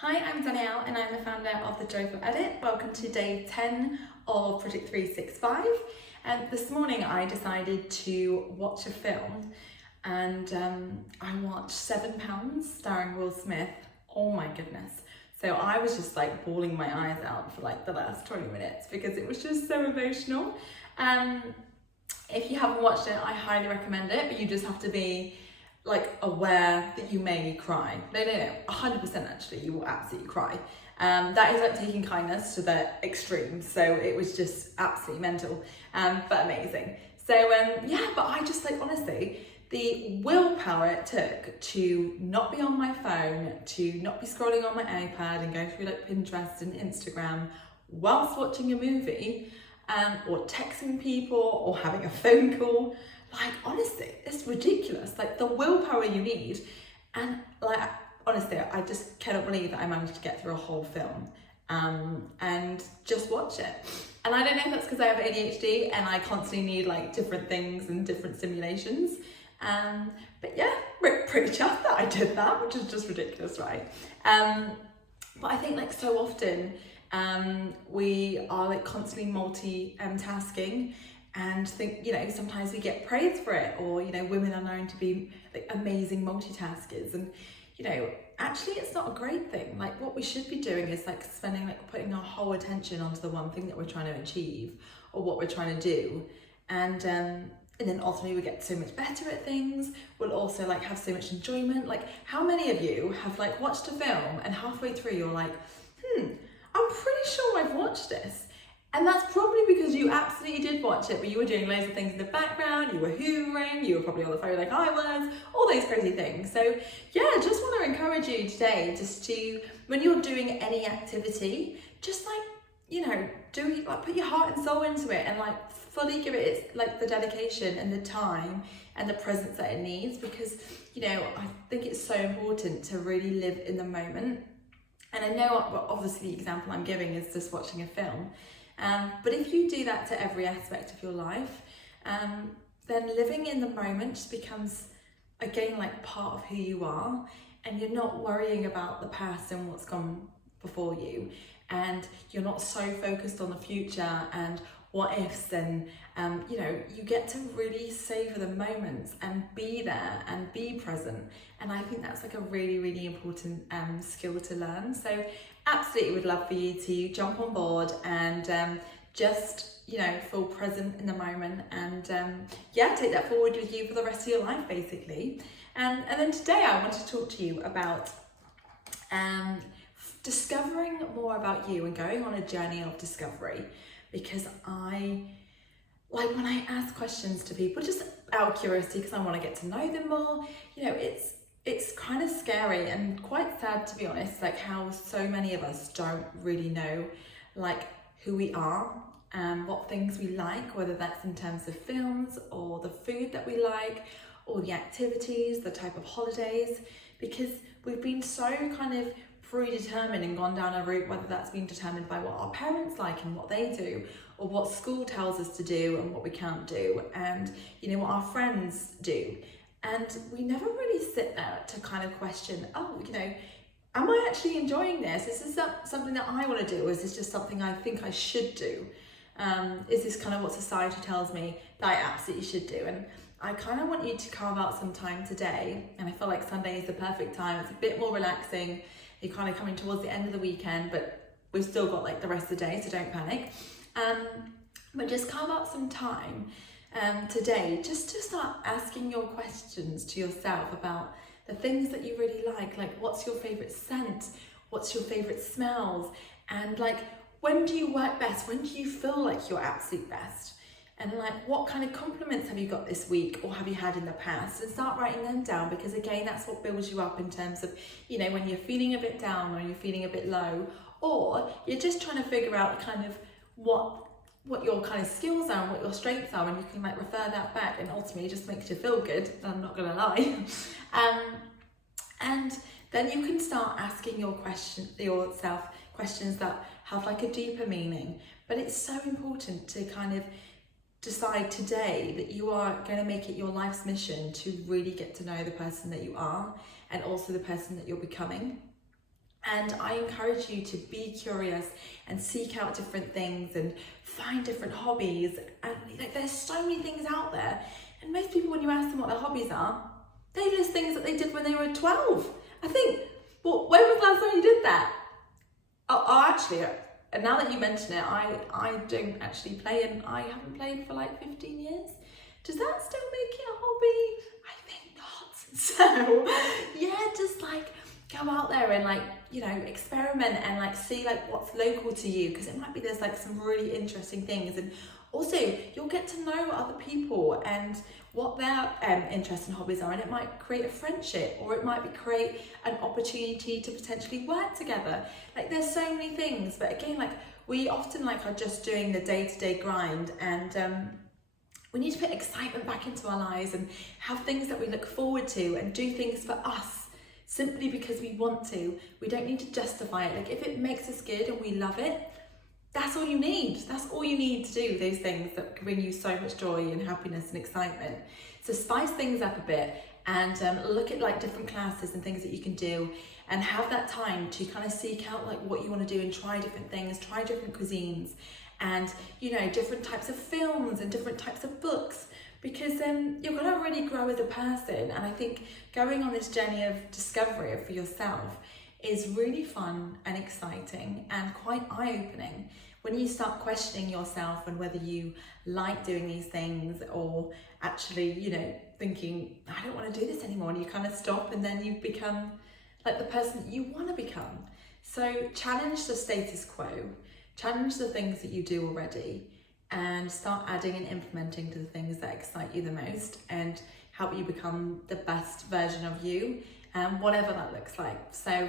Hi, I'm Danielle and I'm the founder of The Joyful Edit. Welcome to day 10 of Project 365. And this morning I decided to watch a film and I watched £7 starring Will Smith. Oh my goodness. So I was just like bawling my eyes out for like the last 20 minutes because it was just so emotional. If you haven't watched it, I highly recommend it, but you just have to be like aware that you may cry. No, 100% actually, you will absolutely cry. That is like taking kindness to the extreme. So it was just absolutely mental, but amazing. So yeah, but I just like, honestly, the willpower it took to not be on my phone, to not be scrolling on my iPad and go through like Pinterest and Instagram whilst watching a movie, or texting people or having a phone call. Like, honestly, it's ridiculous. Like, the willpower you need. And, like, honestly, I just cannot believe that I managed to get through a whole film and just watch it. And I don't know if that's because I have ADHD and I constantly need, like, different things and different stimulations. But yeah, pretty chuffed that I did that, which is just ridiculous, right? But I think, like, so often we are, like, constantly multitasking. And think, sometimes we get praised for it, or, women are known to be like amazing multitaskers. And, actually it's not a great thing. Like, what we should be doing is like putting our whole attention onto the one thing that we're trying to achieve or what we're trying to do. And then ultimately we get so much better at things. We'll also like have so much enjoyment. Like, how many of you have like watched a film and halfway through you're like, I'm pretty sure I've watched this. And that's probably because you absolutely did watch it, but you were doing loads of things in the background, you were hoovering, you were probably on the phone like I was, all those crazy things. So yeah, just want to encourage you today just to, when you're doing any activity, just like, put your heart and soul into it and like fully give it like the dedication and the time and the presence that it needs, because, I think it's so important to really live in the moment. And I know obviously the example I'm giving is just watching a film. But if you do that to every aspect of your life, then living in the moment just becomes, again, like part of who you are, and you're not worrying about the past and what's gone before you, and you're not so focused on the future and what ifs, and you get to really savor the moments and be there and be present. And I think that's like a really, really important skill to learn. So absolutely would love for you to jump on board and just feel present in the moment and take that forward with you for the rest of your life, basically. And then today I want to talk to you about discovering more about you and going on a journey of discovery, because when I ask questions to people just out of curiosity, because I want to get to know them more, it's kind of scary and quite sad, to be honest, like how so many of us don't really know like who we are and what things we like, whether that's in terms of films or the food that we like or the activities, the type of holidays, because we've been so kind of predetermined and gone down a route, whether that's been determined by what our parents like and what they do, or what school tells us to do and what we can't do, and what our friends do. And we never really sit there to kind of question, am I actually enjoying this? Is this something that I want to do? Or is this just something I think I should do? Is this kind of what society tells me that I absolutely should do? And I kind of want you to carve out some time today, and I feel like Sunday is the perfect time. It's a bit more relaxing. You're kind of coming towards the end of the weekend, but we've still got like the rest of the day, so don't panic. But just carve out some time today just to start asking your questions to yourself about the things that you really like what's your favorite scent, what's your favorite smells, and like when do you work best, when do you feel like you're absolute best, and like what kind of compliments have you got this week or have you had in the past, and start writing them down, because again that's what builds you up in terms of when you're feeling a bit down or you're feeling a bit low, or you're just trying to figure out kind of what your kind of skills are and what your strengths are, and you can like refer that back, and ultimately it just makes you feel good, I'm not gonna lie. And then you can start asking yourself questions that have like a deeper meaning. But it's so important to kind of decide today that you are going to make it your life's mission to really get to know the person that you are and also the person that you're becoming. And I encourage you to be curious and seek out different things and find different hobbies. And like, there's so many things out there. And most people, when you ask them what their hobbies are, they list things that they did when they were 12. I think, well, when was the last time you did that? Oh, actually, and now that you mention it, I don't actually play, and I haven't played for like 15 years. Does that still make it a hobby? I think not. So yeah, just like go out there and like, you know, experiment and like see like what's local to you, because it might be there's like some really interesting things. And also you'll get to know other people and what their interests and hobbies are, and it might create a friendship, or it might create an opportunity to potentially work together. Like there's so many things, but again, like we often like are just doing the day-to-day grind, and we need to put excitement back into our lives and have things that we look forward to and do things for us simply because we want to. We don't need to justify it. Like if it makes us good and we love it, that's all you need. That's all you need to do, those things that bring you so much joy and happiness and excitement. So spice things up a bit and look at like different classes and things that you can do, and have that time to kind of seek out like what you want to do and try different things, try different cuisines, and you know, different types of films and different types of books, because you're going to really grow as a person. And I think going on this journey of discovery for yourself is really fun and exciting and quite eye-opening when you start questioning yourself and whether you like doing these things, or actually, you know, thinking, I don't want to do this anymore, and you kind of stop, and then you become like the person that you want to become. So challenge the status quo, challenge the things that you do already, and start adding and implementing to the things that excite you the most and help you become the best version of you, whatever that looks like. So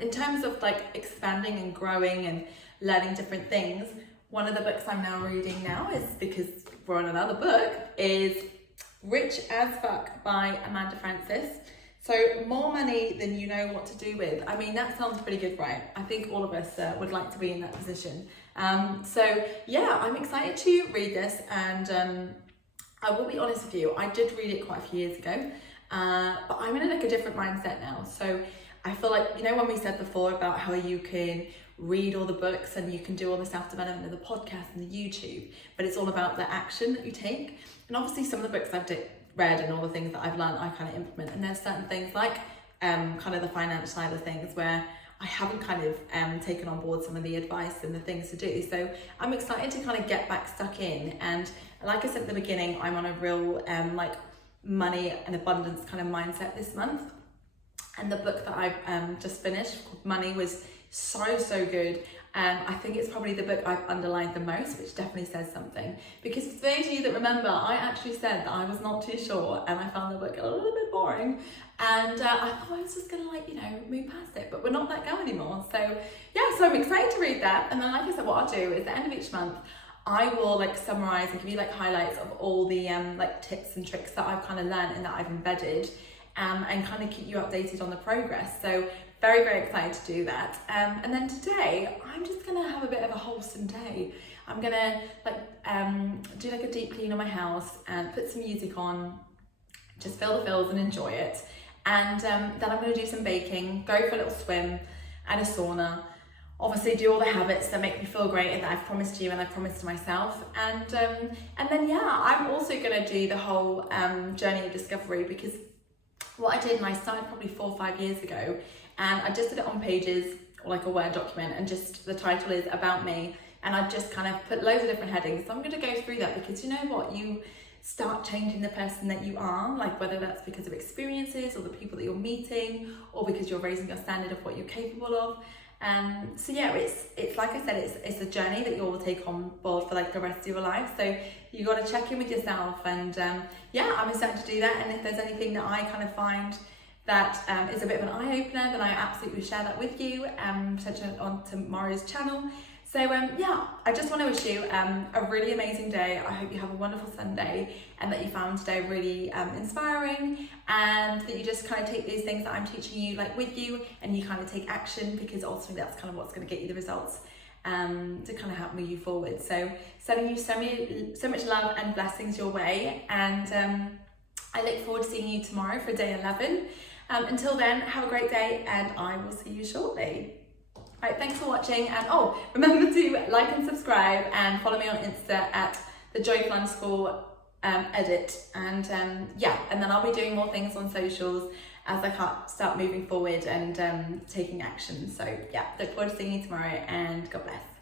in terms of like expanding and growing and learning different things, one of the books I'm now reading now, is because we're on another book, is Rich as Fuck by Amanda Frances. So more money than you know what to do with. I mean, that sounds pretty good, right? I think all of us would like to be in that position. So yeah, I'm excited to read this, and I will be honest with you, I did read it quite a few years ago, but I'm in like a different mindset now. So I feel like, you know, when we said before about how you can read all the books and you can do all the self-development of the podcast and the YouTube, but it's all about the action that you take. And obviously some of the books I've read and all the things that I've learned, I kind of implement. And there's certain things like kind of the finance side of things where I haven't kind of taken on board some of the advice and the things to do. So I'm excited to kind of get back stuck in. And like I said at the beginning, I'm on a real like money and abundance kind of mindset this month. And the book that I've just finished, called Money, was so good. I think it's probably the book I've underlined the most, which definitely says something. Because for those of you that remember, I actually said that I was not too sure, and I found the book a little bit boring. And I thought I was just gonna like, you know, move past it, but we're not that go anymore. So yeah, so I'm excited to read that. And then like I said, what I'll do is at the end of each month, I will like summarize and give you like highlights of all the like tips and tricks that I've kind of learned and that I've embedded, and kind of keep you updated on the progress. So very excited to do that. And then today, I'm just gonna have a bit of a wholesome day. I'm gonna like do like a deep clean of my house and put some music on, just feel the feels and enjoy it. And then I'm gonna do some baking, go for a little swim and a sauna. Obviously do all the habits that make me feel great and that I've promised you and I've promised to myself. And then yeah, I'm also gonna do the whole journey of discovery, because what I did, and I started probably 4 or 5 years ago, and I just did it on Pages, or like a Word document, and just the title is About Me, and I've just kind of put loads of different headings. So I'm going to go through that, because you know what, you start changing the person that you are, like whether that's because of experiences or the people that you're meeting, or because you're raising your standard of what you're capable of. So yeah, it's like I said, it's a journey that you'll take on board for like the rest of your life. So you got to check in with yourself, and yeah, I'm excited to do that. And if there's anything that I kind of find that is a bit of an eye-opener, then I absolutely share that with you, potentially on tomorrow's channel. So yeah, I just want to wish you a really amazing day. I hope you have a wonderful Sunday, and that you found today really inspiring, and that you just kind of take these things that I'm teaching you like with you, and you kind of take action, because ultimately that's kind of what's going to get you the results to kind of help move you forward. So sending you so much love and blessings your way, and I look forward to seeing you tomorrow for day 11. Until then, have a great day and I will see you shortly. Right, thanks for watching, and remember to like and subscribe and follow me on Insta at @thejoyfunschool_edit, and and then I'll be doing more things on socials as I start moving forward and taking action. So yeah, look forward to seeing you tomorrow, and God bless.